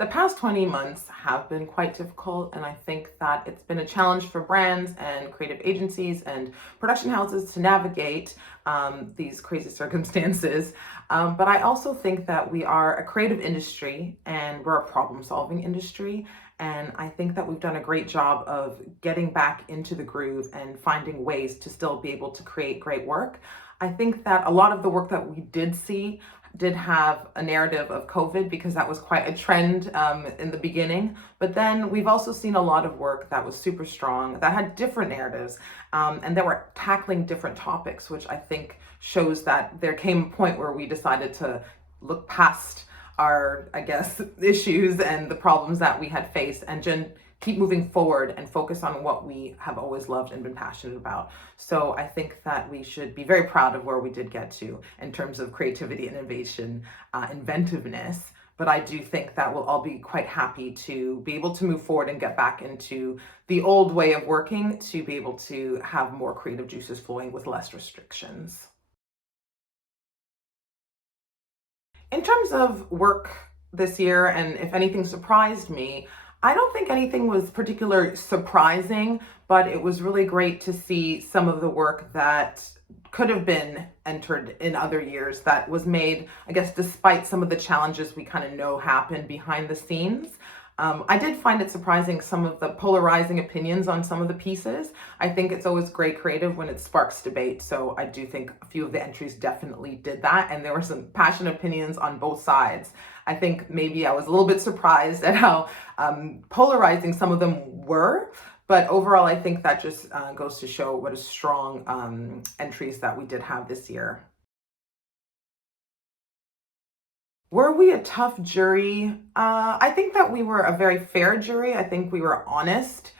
The past 20 months have been quite difficult, and I think that it's been a challenge for brands and creative agencies and production houses to navigate these crazy circumstances. But I also think that we are a creative industry and we're a problem-solving industry. And I think that we've done a great job of getting back into the groove and finding ways to still be able to create great work. I think that a lot of the work that we did see did have a narrative of COVID because that was quite a trend in the beginning. But then we've also seen a lot of work that was super strong, that had different narratives, and that were tackling different topics, which I think shows that there came a point where we decided to look past our, issues and the problems that we had faced and just keep moving forward and focus on what we have always loved and been passionate about. So I think that we should be very proud of where we did get to in terms of creativity, innovation, inventiveness. But I do think that we'll all be quite happy to be able to move forward and get back into the old way of working to be able to have more creative juices flowing with less restrictions. In terms of work this year, and if anything surprised me, I don't think anything was particularly surprising, but it was really great to see some of the work that could have been entered in other years that was made, despite some of the challenges we kind of know happen behind the scenes. I did find it surprising some of the polarizing opinions on some of the pieces. I think it's always great creative when it sparks debate. So I do think a few of the entries definitely did that. And there were some passionate opinions on both sides. I think maybe I was a little bit surprised at how polarizing some of them were. But overall, I think that just goes to show what a strong entries that we did have this year. Were we a tough jury? I think that we were a very fair jury. I think we were honest.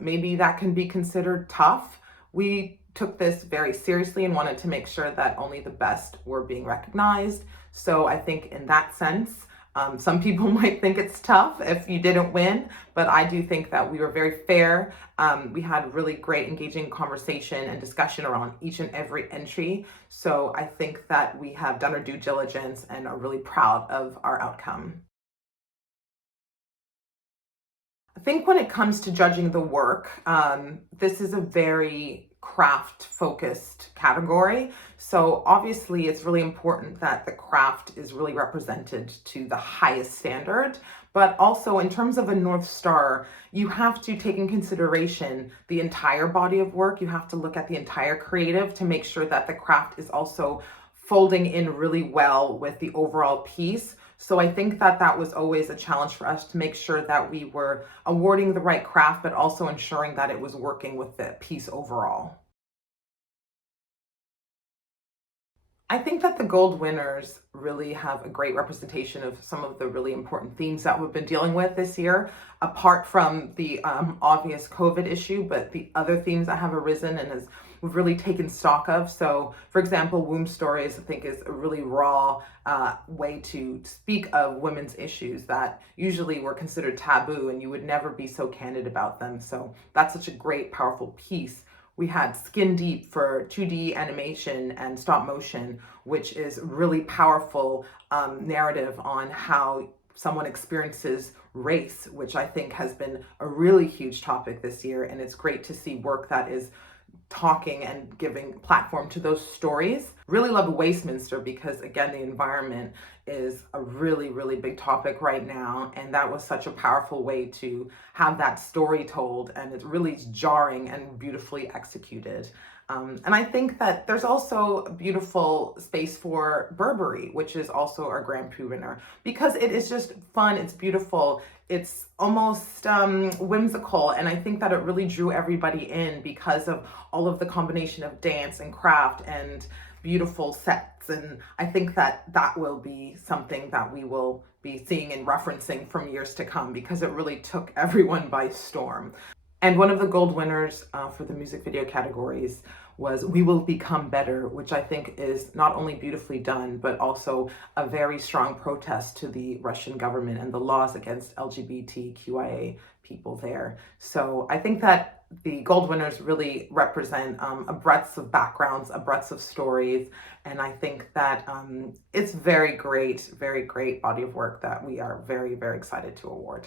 Maybe that can be considered tough. We took this very seriously and wanted to make sure that only the best were being recognized. So I think in that sense, some people might think it's tough if you didn't win, but I do think that we were very fair. We had really great engaging conversation and discussion around each and every entry. So I think that we have done our due diligence and are really proud of our outcome. I think when it comes to judging the work, this is a very craft-focused category. So obviously it's really important that the craft is really represented to the highest standard. But also in terms of a North Star, you have to take in consideration the entire body of work. You have to look at the entire creative to make sure that the craft is also folding in really well with the overall piece. So I think that that was always a challenge for us to make sure that we were awarding the right craft, but also ensuring that it was working with the piece overall. I think that the gold winners really have a great representation of some of the really important themes that we've been dealing with this year, apart from the obvious COVID issue, but the other themes that have arisen and we've really taken stock of. So, for example, womb stories, I think, is a really raw way to speak of women's issues that usually were considered taboo and you would never be so candid about them. So that's such a great, powerful piece. We had Skin Deep for 2D animation and stop motion, which is really powerful narrative on how someone experiences race, which I think has been a really huge topic this year. And it's great to see work that is talking and giving platform to those stories. Really love Wastminster because, again, the environment is a really, really big topic right now. And that was such a powerful way to have that story told. And it's really jarring and beautifully executed. And I think that there's also a beautiful space for Burberry, which is also our Grand Prix winner, because it is just fun, it's beautiful, it's almost whimsical, and I think that it really drew everybody in because of all of the combination of dance and craft and beautiful sets. And I think that that will be something that we will be seeing and referencing from years to come because it really took everyone by storm. And one of the gold winners for the music video categories was We Will Become Better, which I think is not only beautifully done, but also a very strong protest to the Russian government and the laws against LGBTQIA people there. So I think that the gold winners really represent a breadth of backgrounds, a breadth of stories, and I think that it's very great body of work that we are very, very excited to award.